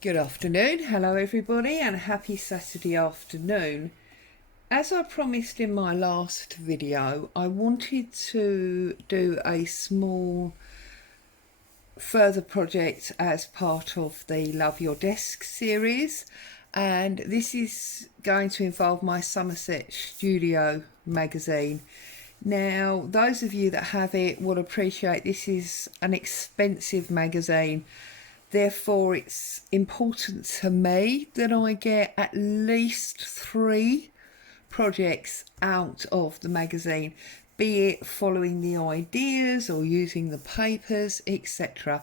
Good afternoon, hello everybody, and happy Saturday afternoon. As I promised in my last video, I wanted to do a small further project as part of the Love Your Desk series, and this is going to involve my Somerset Studio magazine. Now, those of you that have it will appreciate this is an expensive magazine. Therefore, it's important to me that I get at least 3 projects out of the magazine, be it following the ideas or using the papers, etc.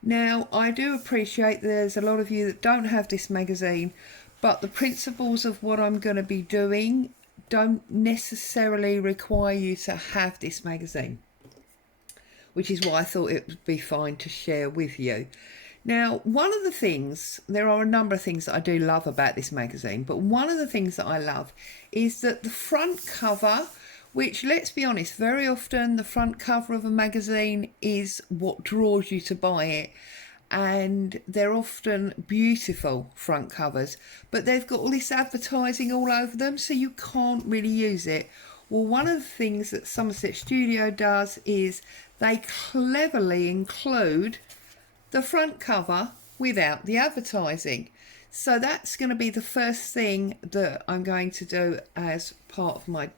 Now, I do appreciate there's a lot of you that don't have this magazine, but the principles of what I'm going to be doing don't necessarily require you to have this magazine, which is why I thought it would be fine to share with you. Now, one of the things, there are a number of things that I do love about this magazine, but one of the things that I love is that the front cover, which, let's be honest, very often the front cover of a magazine is what draws you to buy it, and they're often beautiful front covers, but they've got all this advertising all over them, so you can't really use it. Well, one of the things that Somerset Studio does is they cleverly include the front cover without the advertising. So that's going to be the first thing that I'm going to do as part of my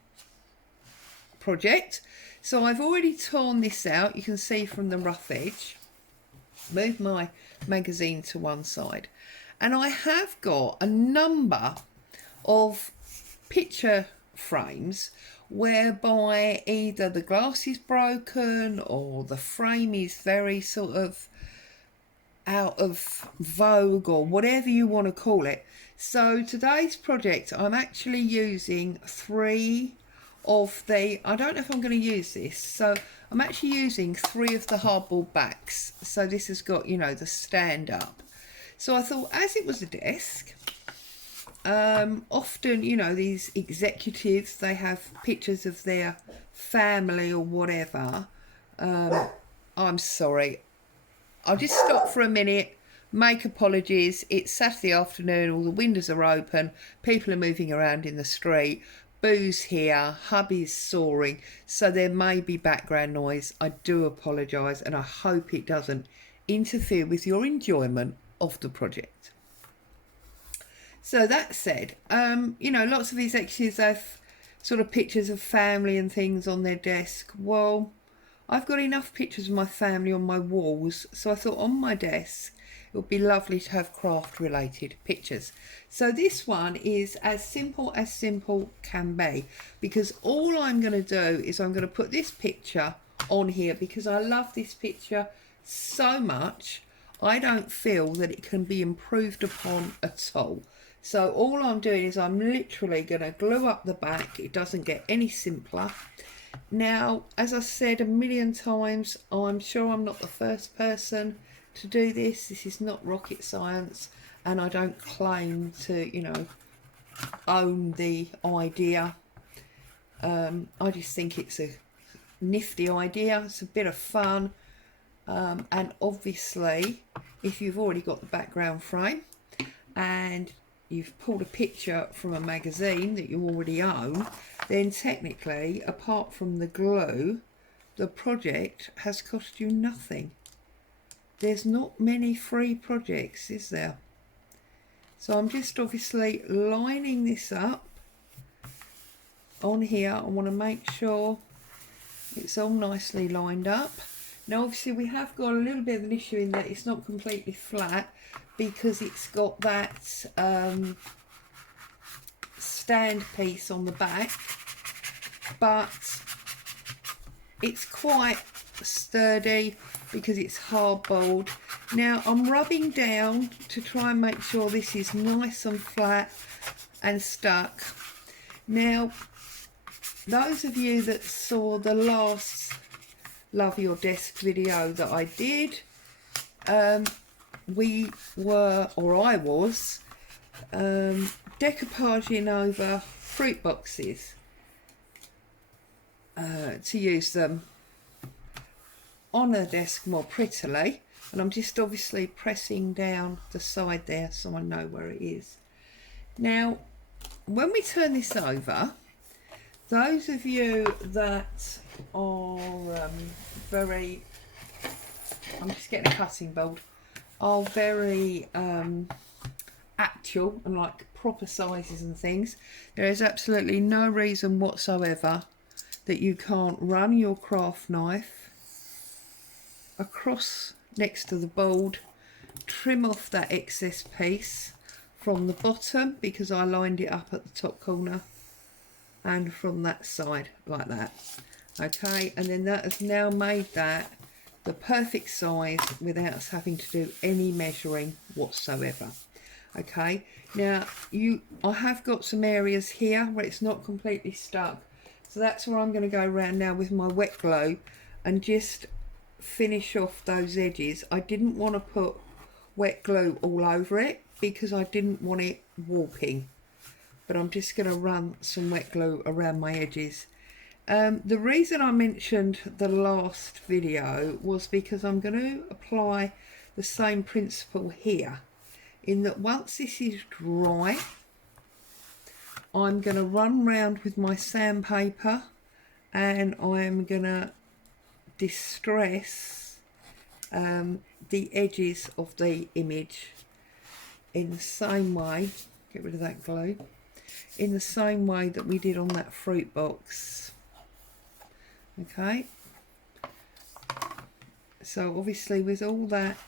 project. So I've already torn this out, you can see from the rough edge. Move my magazine to one side, and I have got a number of picture frames whereby either the glass is broken or the frame is very sort of out of vogue, or whatever you want to call it. So today's project, I'm actually using 3 of the, I don't know if I'm going to use this, so I'm actually using 3 of the hardboard backs. So this has got, you know, the stand up. So I thought, as it was a desk, often, you know, these executives, they have pictures of their family or whatever. I'm sorry, I'll just stop for a minute, make apologies. It's Saturday afternoon, all the windows are open, people are moving around in the street, booze here, hubby's soaring, so there may be background noise. I do apologise, and I hope it doesn't interfere with your enjoyment of the project. So that said, you know, lots of these executives have sort of pictures of family and things on their desk. Well, I've got enough pictures of my family on my walls, so I thought on my desk it would be lovely to have craft related pictures. So this one is as simple can be, because all I'm going to do is I'm going to put this picture on here because I love this picture so much. I don't feel that it can be improved upon at all. So all I'm doing is I'm literally going to glue up the back. It doesn't get any simpler. Now, as I said a million times, I'm sure I'm not the first person to do this. This is not rocket science, and I don't claim to, you know, own the idea. I just think it's a nifty idea. It's a bit of fun, and obviously, if you've already got the background frame and you've pulled a picture from a magazine that you already own, then technically, apart from the glue, the project has cost you nothing. There's not many free projects, is there? So I'm just obviously lining this up on here. I want to make sure it's all nicely lined up. Now obviously we have got a little bit of an issue in that it's not completely flat, because it's got that stand piece on the back, but it's quite sturdy because it's hardboard. Now I'm rubbing down to try and make sure this is nice and flat and stuck. Now, those of you that saw the last Love Your Desk video that I did, we were, or I was, decoupaging over fruit boxes to use them on a desk more prettily. and I'm just obviously pressing down the side there so I know where it is. Now when we turn this over, those of you that are very, I'm just getting a cutting board, are very actual and like proper sizes and things, there is absolutely no reason whatsoever that you can't run your craft knife across next to the board, trim off that excess piece from the bottom because I lined it up at the top corner, and from that side like that. Okay, and then that has now made that the perfect size without us having to do any measuring whatsoever. Okay, now I have got some areas here where it's not completely stuck, so that's where I'm going to go around now with my wet glue and just finish off those edges. I didn't want to put wet glue all over it because I didn't want it warping, but I'm just going to run some wet glue around my edges. The reason I mentioned the last video was because I'm going to apply the same principle here, in that once this is dry, I'm going to run round with my sandpaper and I am going to distress the edges of the image in the same way, get rid of that glue, in the same way that we did on that fruit box. Okay, so obviously with all that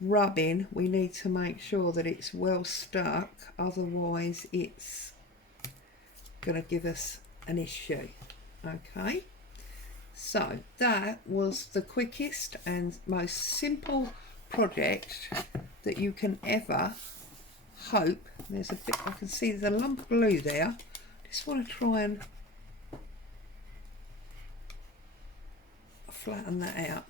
rubbing we need to make sure that it's well stuck, otherwise it's going to give us an issue. Okay, so that was the quickest and most simple project that you can ever hope. There's a bit, I can see there's a lump of glue there. Just want to try and flatten that out.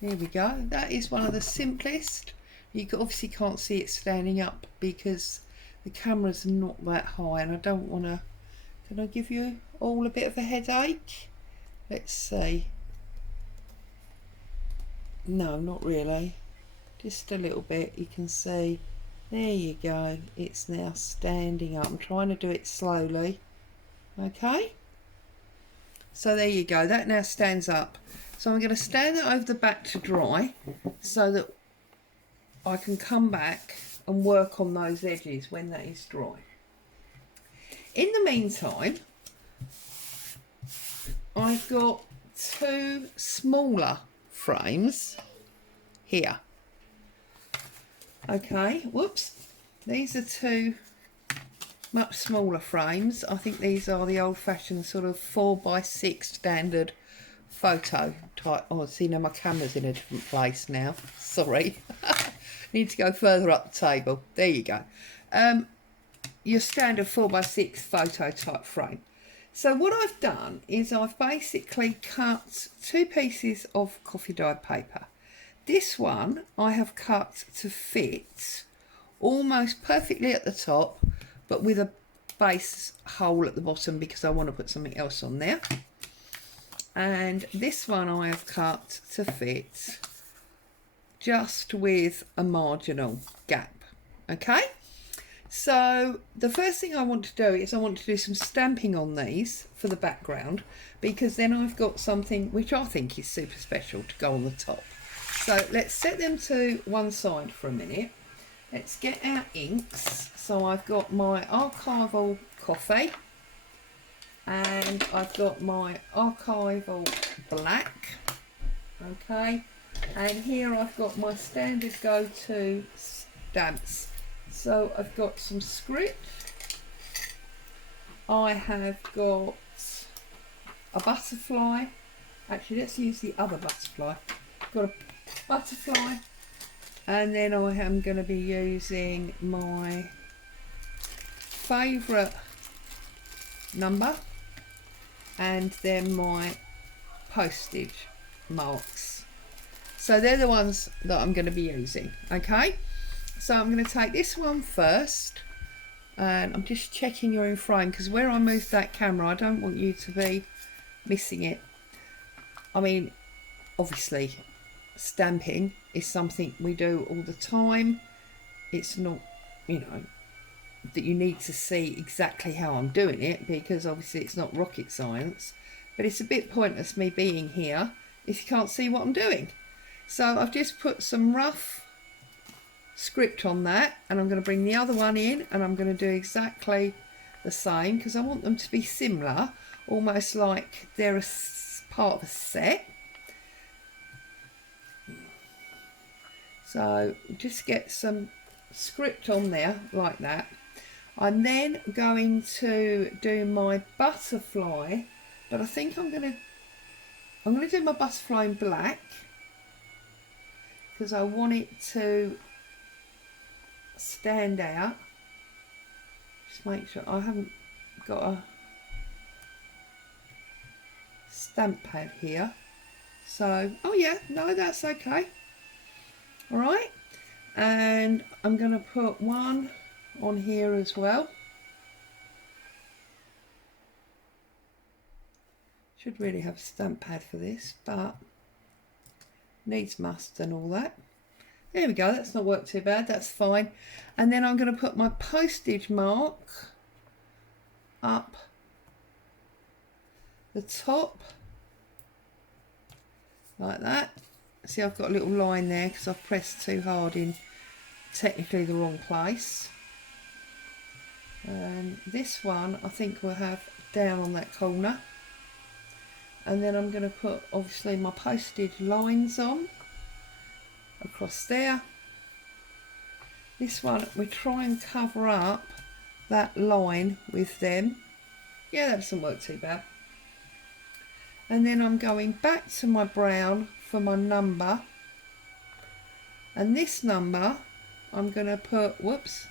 There we go. That is one of the simplest. You obviously can't see it standing up because the camera's not that high, and I don't want to. Can I give you all a bit of a headache? Let's see. No, not really. Just a little bit. You can see. There you go. It's now standing up. I'm trying to do it slowly. Okay. So there you go. That now stands up. So I'm going to stand that over the back to dry so that I can come back and work on those edges when that is dry. In the meantime, I've got two smaller frames here. Okay, whoops. These are two much smaller frames. I think these are the old-fashioned sort of 4x6 standard photo type. Oh, see, now my camera's in a different place now. Sorry. Need to go further up the table. There you go. Your standard 4x6 photo type frame. So what I've done is I've basically cut two pieces of coffee dyed paper. This one I have cut to fit almost perfectly at the top, but with a base hole at the bottom because I want to put something else on there. And this one I have cut to fit just with a marginal gap. Okay, so the first thing I want to do is I want to do some stamping on these for the background, because then I've got something which I think is super special to go on the top. So let's set them to one side for a minute. Let's get our inks. So I've got my archival coffee and I've got my archival black. Okay, and here I've got my standard go-to stamps. So I've got some script, I have got a butterfly. Actually, let's use the other butterfly. I've got a butterfly, and then I am going to be using my favourite number and then my postage marks. So they're the ones that I'm going to be using. Okay, so I'm going to take this one first, and I'm just checking you're in frame, because where I moved that camera I don't want you to be missing it. I mean, obviously stamping is something we do all the time. It's not, you know, that you need to see exactly how I'm doing it, because obviously it's not rocket science, but it's a bit pointless me being here if you can't see what I'm doing. So I've just put some rough script on that, and I'm going to bring the other one in and I'm going to do exactly the same, because I want them to be similar, almost like they're a part of a set. So just get some script on there like that. I'm then going to do my butterfly, but I think I'm going to do my butterfly in black, because I want it to stand out. Just make sure I haven't got a stamp pad here. So, oh yeah, no, that's okay. All right, and I'm going to put one on here as well. Should really have a stamp pad for this, but needs must and all that. There we go, that's not worked too bad, that's fine. And then I'm going to put my postage mark up the top like that. See, I've got a little line there because I've pressed too hard in technically the wrong place. And this one I think we'll have down on that corner. And then I'm going to put obviously my postage lines on across there. This one we try and cover up that line with them. Yeah, that doesn't work too bad. And then I'm going back to my brown for my number, and this number I'm going to put, whoops,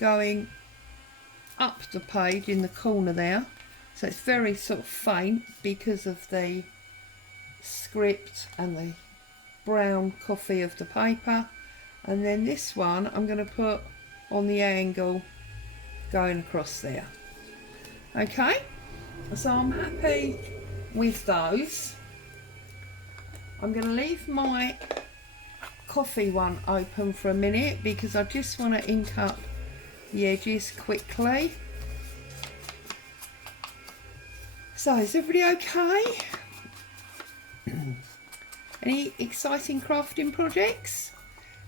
going up the page in the corner there, so it's very sort of faint because of the script and the brown coffee of the paper. And then this one I'm going to put on the angle going across there. Okay, so I'm happy with those. I'm going to leave my coffee one open for a minute because I just want to ink up the edges quickly. So is everybody okay? Any exciting crafting projects?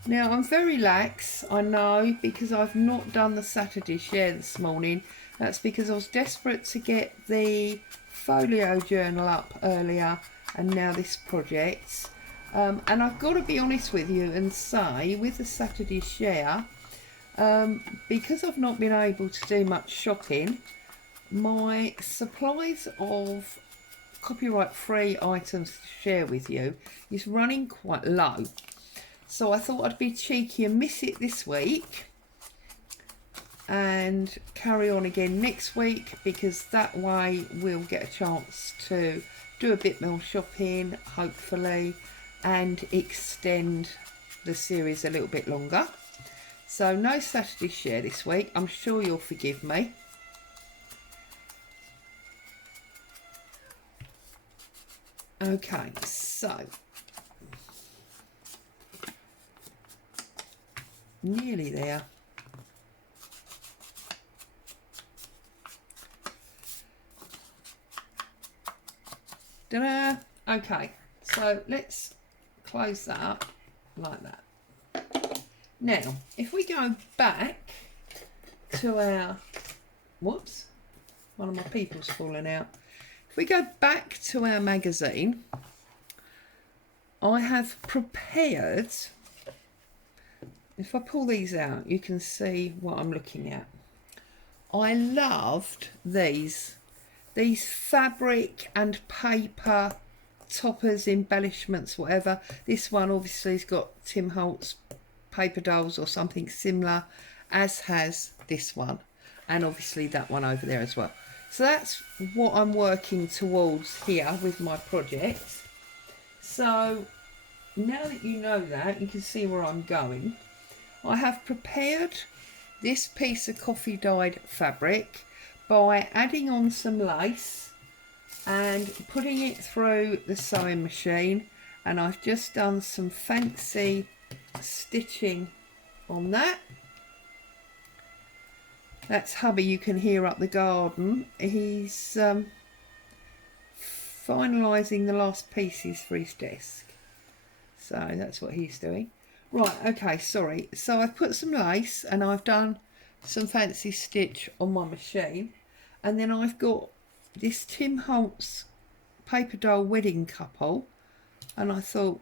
Now I'm very lax, I know, because I've not done the Saturday share this morning. That's because I was desperate to get the folio journal up earlier, and now this project. And I've got to be honest with you and say, with the Saturday share, because I've not been able to do much shopping, my supplies of copyright free items to share with you is running quite low. So I thought I'd be cheeky and miss it this week and carry on again next week, because that way we'll get a chance to do a bit more shopping, hopefully, and extend the series a little bit longer. So no Saturday share this week. I'm sure you'll forgive me. Okay, so nearly there. Ta-da! Okay, so let's close that up like that. Now, if we go back to our, whoops, one of my people's fallen out. If we go back to our magazine, I have prepared, if I pull these out, you can see what I'm looking at. I loved these fabric and paper toppers, embellishments, whatever. This one obviously has got Tim Holtz paper dolls or something similar, as has this one, and obviously that one over there as well. So that's what I'm working towards here with my project. So now that you know that, you can see where I'm going. I have prepared this piece of coffee dyed fabric by adding on some lace and putting it through the sewing machine and I've just done some fancy stitching on that. That's hubby, you can hear up the garden. He's finalising the last pieces for his desk. So that's what he's doing. Right, okay, sorry. So I've put some lace and I've done some fancy stitch on my machine. And then I've got this Tim Holtz paper doll wedding couple. And I thought,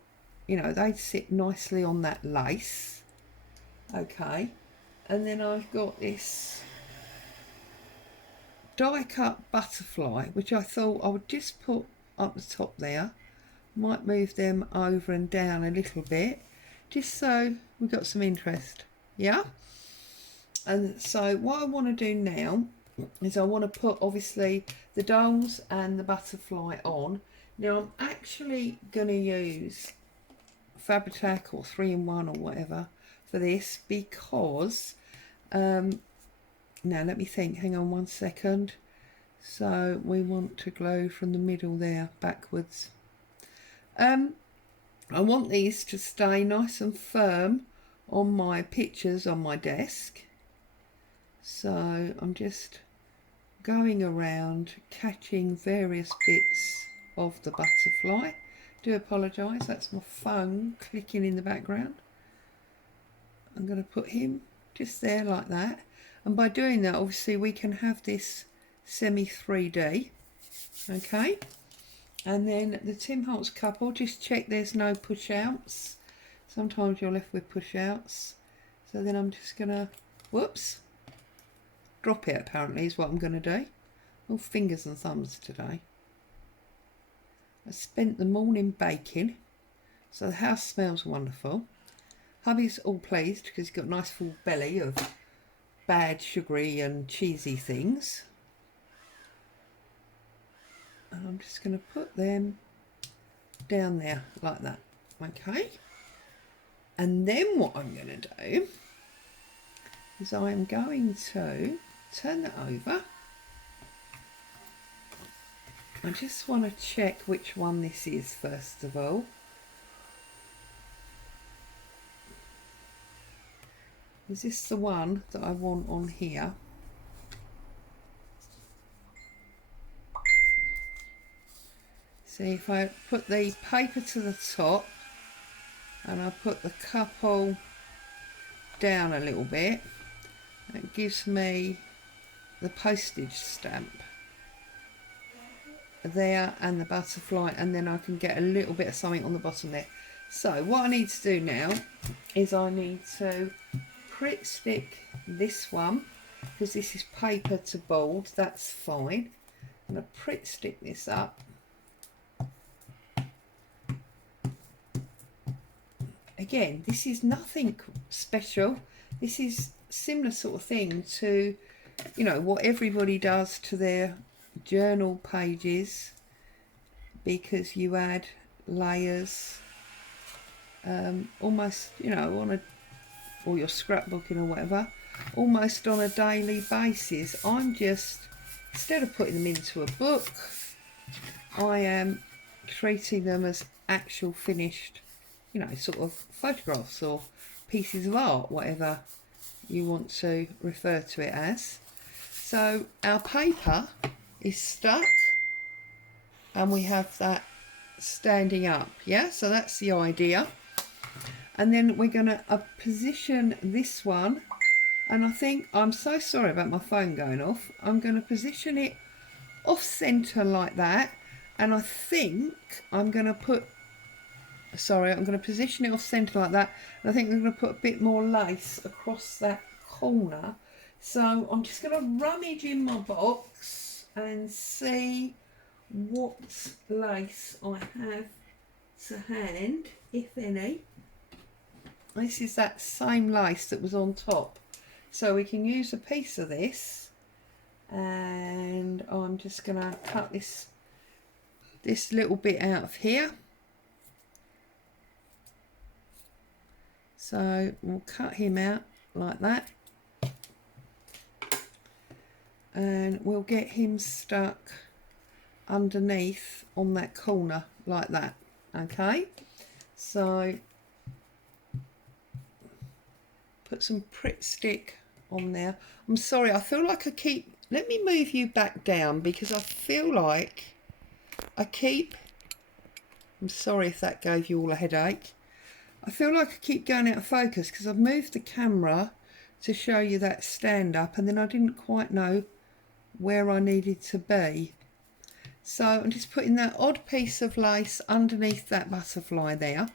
you know, they'd sit nicely on that lace. Okay. And then I've got this die cut butterfly, which I thought I would just put up the top there. Might move them over and down a little bit, just so we've got some interest. Yeah. And so what I want to do now is I want to put obviously the dolls and the butterfly on. Now I'm actually going to use Fabri-Tac or 3-in-1 or whatever for this, because now let me think, hang on one second. So we want to glue from the middle there backwards. I want these to stay nice and firm on my pictures on my desk. So I'm just going around catching various bits of the butterfly. Do apologise, that's my phone clicking in the background. I'm going to put him just there like that. And by doing that, obviously we can have this semi 3D. Okay. And then the Tim Holtz couple, just check there's no push outs. Sometimes you're left with push outs. So then I'm just gonna, whoops, drop it apparently is what I'm gonna do. All fingers and thumbs today. I spent the morning baking, so the house smells wonderful. Hubby's all pleased because he's got a nice full belly of bad sugary and cheesy things. And I'm just going to put them down there like that. Okay. And then what I'm going to do is I am going to turn that over. I just want to check which one this is first of all. Is this the one that I want on here? See, if I put the paper to the top and I put the couple down a little bit, it gives me the postage stamp there and the butterfly, and then I can get a little bit of something on the bottom there. So what I need to do now is I need to Pritt stick this one, because this is paper to board, that's fine. I'm going to Pritt stick this up. Again, this is nothing special. This is similar sort of thing to, you know, what everybody does to their journal pages, because you add layers almost, you know, on a, or your scrapbooking or whatever, almost on a daily basis. I'm just, instead of putting them into a book, I am treating them as actual finished, you know, sort of photographs or pieces of art, whatever you want to refer to it as. So our paper is stuck and we have that standing up, yeah, so that's the idea. And then we're going to position this one, and I think, I'm so sorry about my phone going off, I'm going to position it off centre like that, and I think I'm going to put, sorry, I'm going to position it off centre like that, and I think I'm going to put a bit more lace across that corner. So I'm just going to rummage in my box and see what lace I have to hand, if any. This is that same lace that was on top, so we can use a piece of this, and I'm just going to cut this little bit out of here. So we'll cut him out like that, and we'll get him stuck underneath on that corner like that. Okay, So put some Pritt stick on there. I'm sorry, I feel like I keep, let me move you back down because I feel like I keep, I'm sorry if that gave you all a headache. I feel like I keep going out of focus because I've moved the camera to show you that stand up and then I didn't quite know where I needed to be. So I'm just putting that odd piece of lace underneath that butterfly there.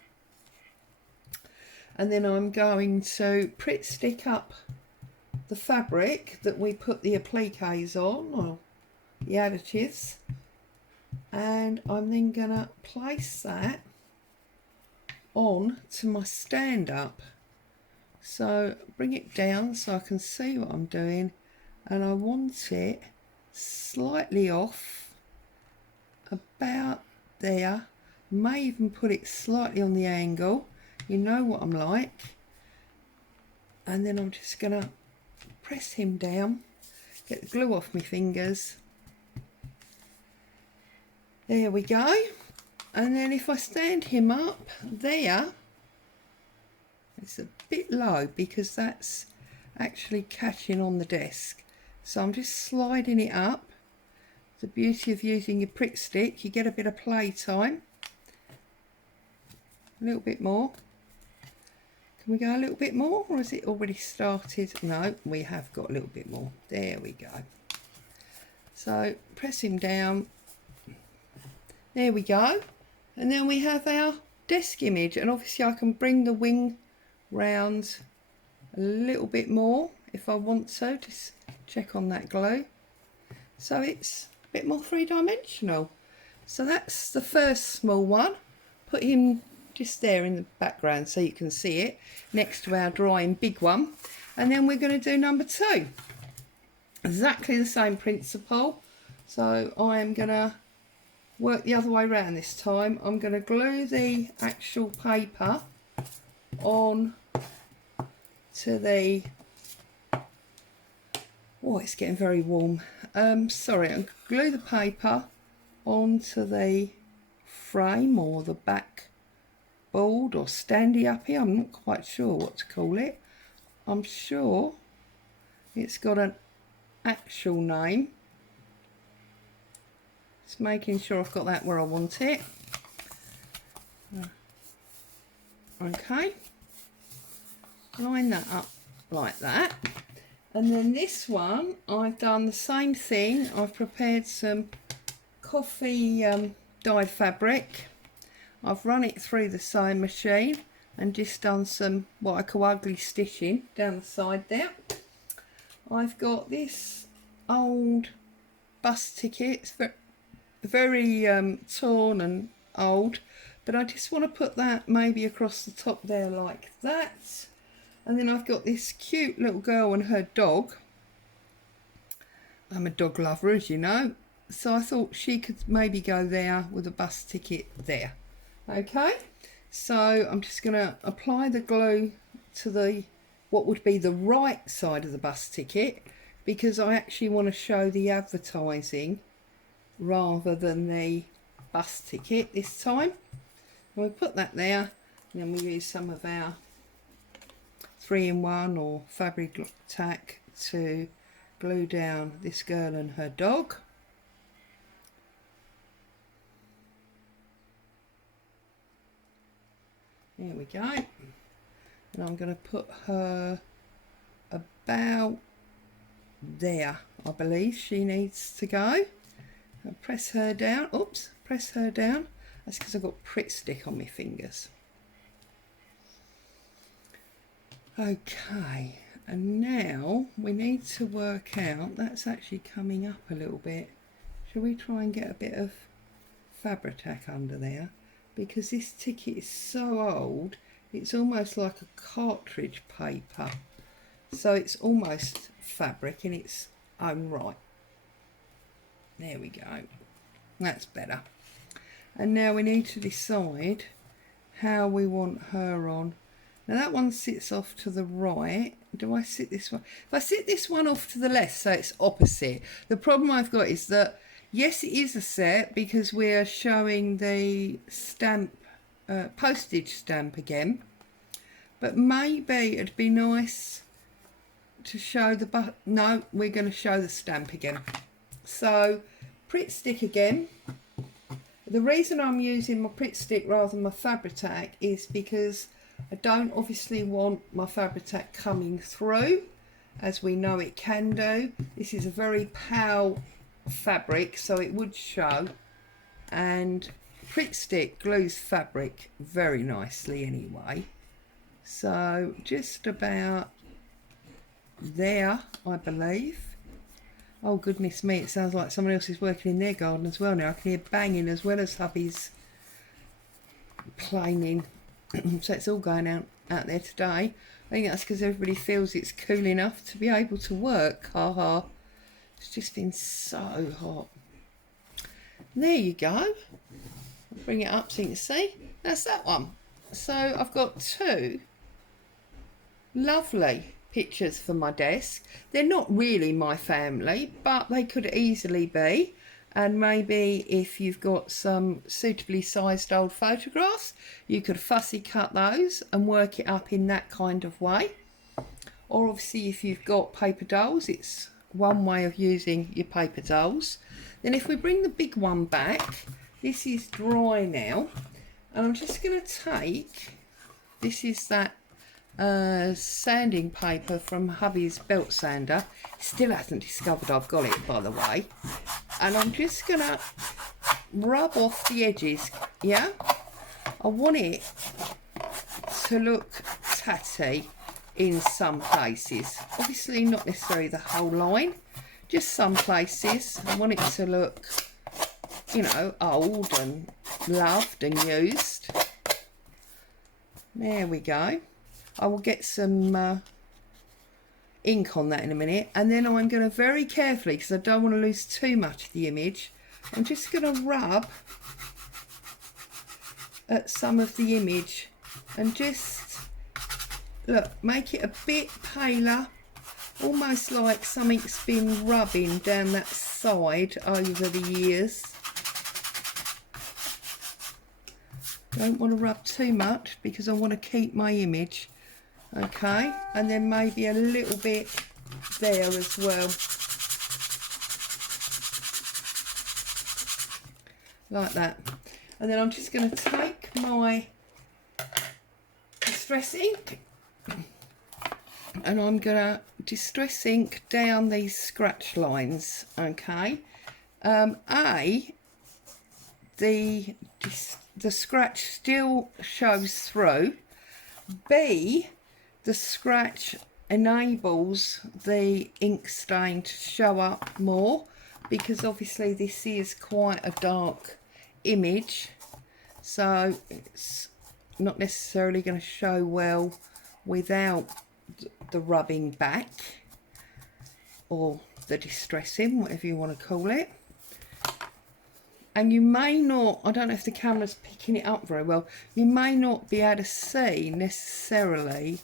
And then I'm going to Pritt stick up the fabric that we put the appliques on, or the additives. And I'm then going to place that on to my stand up. So bring it down so I can see what I'm doing, and I want it slightly off about there. May even put it slightly on the angle, you know what I'm like. And then I'm just gonna press him down, get the glue off my fingers. There we go. And then if I stand him up there, it's a bit low because that's actually catching on the desk. So I'm just sliding it up. The beauty of using your Pritt stick, you get a bit of play time. A little bit more. Can we go a little bit more, or has it already started? No, we have got a little bit more. There we go. So press him down. There we go. And then we have our desk image, and obviously I can bring the wing round a little bit more if I want to. Just check on that glue. So it's a bit more three-dimensional. So that's the first small one. Put him just there in the background so you can see it next to our drawing big one. And then we're going to do number 2. Exactly the same principle. So I am going to work the other way around this time. I'm going to glue the actual paper on to the, oh, it's getting very warm. Sorry, I'm glue the paper onto the frame or the back board or standy uppy. I'm not quite sure what to call it. I'm sure it's got an actual name. Just making sure I've got that where I want it. Okay, line that up like that. And then this one, I've done the same thing. I've prepared some coffee dyed fabric. I've run it through the sewing machine and just done some what I call ugly stitching down the side there. I've got this old bus ticket. It's very torn and old, but I just want to put that maybe across the top there like that. And then I've got this cute little girl and her dog. I'm a dog lover, as you know, so I thought she could maybe go there with a bus ticket there. Okay, so I'm just going to apply the glue to the what would be the right side of the bus ticket, because I actually want to show the advertising rather than the bus ticket this time. And we put that there, and then we use some of our 3-in-1 or fabric tack to glue down this girl and her dog. There we go. And I'm going to put her about there. I believe she needs to go. I'll press her down. Oops, press her down. That's because I've got Pritt stick on my fingers. Okay, and now we need to work out, that's actually coming up a little bit. Shall we try and get a bit of fabric under there? Because this ticket is so old, it's almost like a cartridge paper. So it's almost fabric in its own right. There we go. That's better. And now we need to decide how we want her on. Now that one sits off to the right. Do I sit this one? If I sit this one off to the left, so it's opposite. The problem I've got is that, yes, it is a set because we're showing the stamp postage stamp again, but maybe it'd be nice to show the no, we're going to show the stamp again. So Pritt stick again. The reason I'm using my Pritt stick rather than my Fabri-Tac is because I don't obviously want my Fabri-Tac coming through, as we know it can do. This is a very pale fabric, so it would show, and Pritt stick glues fabric very nicely anyway. So just about there, I believe. Oh goodness me, it sounds like someone else is working in their garden as well now. I can hear banging as well as hubby's planing. So it's all going out there today. I think that's because everybody feels it's cool enough to be able to work. Ha ha. It's just been so hot. There you go. I'll bring it up so you can see. That's that one. So I've got two lovely pictures for my desk. They're not really my family, but they could easily be. And maybe if you've got some suitably sized old photographs, you could fussy cut those and work it up in that kind of way. Or obviously if you've got paper dolls, it's one way of using your paper dolls. Then if we bring the big one back, this is dry now, and I'm just going to take, this is that sanding paper from hubby's belt sander. Still hasn't discovered I've got it, by the way. And I'm just going to rub off the edges, yeah? I want it to look tatty in some places. Obviously not necessarily the whole line, just some places. I want it to look, you know, old and loved and used. There we go. I will get some ink on that in a minute, and then I'm going to very carefully, because I don't want to lose too much of the image, I'm just going to rub at some of the image and just, look, make it a bit paler, almost like something's been rubbing down that side over the years. Don't want to rub too much because I want to keep my image. Okay, and then maybe a little bit there as well, like that. And then I'm just going to take my distress ink and I'm going to distress ink down these scratch lines. Okay, the scratch still shows through. B, the scratch enables the ink stain to show up more, because obviously this is quite a dark image, so it's not necessarily going to show well without the rubbing back or the distressing, whatever you want to call it. And you may not, I don't know if the camera's picking it up very well, you may not be able to see necessarily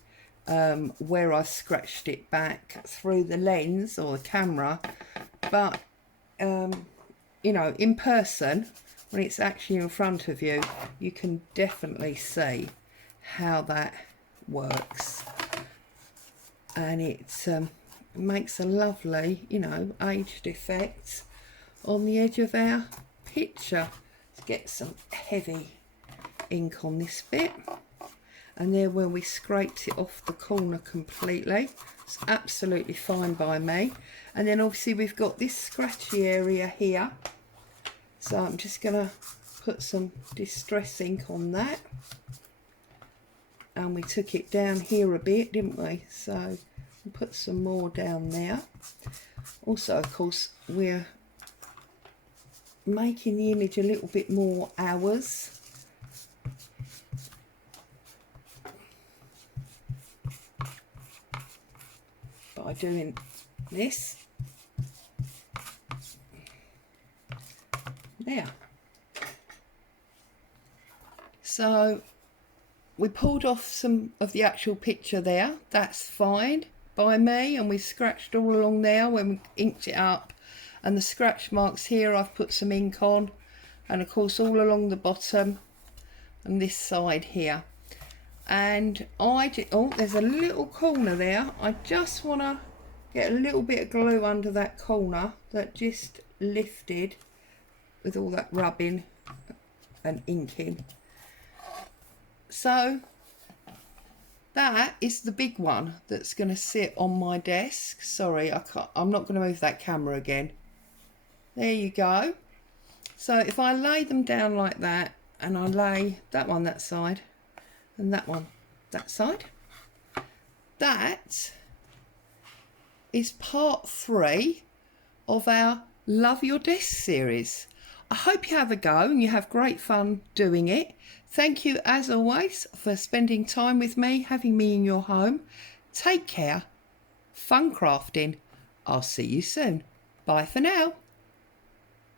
where I've scratched it back through the lens or the camera, but you know, in person, when it's actually in front of you, you can definitely see how that works, and it makes a lovely, you know, aged effect on the edge of our picture. Let's get some heavy ink on this bit, and there where we scraped it off the corner completely, it's absolutely fine by me. And then obviously we've got this scratchy area here, so I'm just gonna put some distress ink on that, and we took it down here a bit, didn't we? So we'll put some more down there. Also, of course, we're making the image a little bit more ours. By doing this. There. So we pulled off some of the actual picture there. That's fine by me, and we scratched all along there when we inked it up. And the scratch marks here, I've put some ink on, and of course all along the bottom and this side here. And oh, there's a little corner there. I just want to get a little bit of glue under that corner that just lifted with all that rubbing and inking. So that is the big one that's going to sit on my desk. Sorry, I'm not going to move that camera again. There you go. So if I lay them down like that, and I lay that one that side and that one that side, that is part 3 of our Love Your Desk series. I hope you have a go and you have great fun doing it. Thank you as always for spending time with me, having me in your home. Take care. Fun crafting. I'll see you soon. Bye for now.